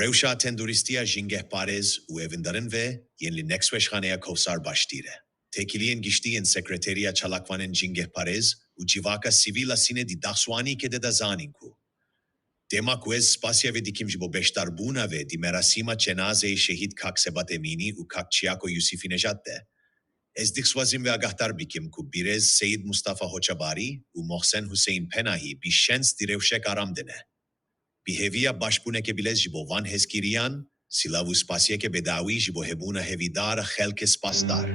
Rewşa tenduristiya jîngehparêz û evîndarên ve yên li Nexweşxaneya Kowsar baştire. Tekiliyên giştiyên sekreteriya çalakvanên jîngehparêz û civaka sivîla sîne di daxwanîkê de da zanîn ku. Dema ku ez spasya ve dikim ji bo beşdarbûna ve di merasîma cenazeyê şehîd Kak Sebat Emînî û Kak Çiyako Yusîfî Nejat de, ez dixwazim ve agahdar bikim ku BiLez Seyid Mustafa Hocabarî û Mohsen Huseyîn Penahî bi şens di Rewşek aram dine. Bi hêviya başbûneke BiLez ji bo van hezkiriyan, silav û spasyeke bedawî ji bo hebûna hevîdar a xelkê spasdar.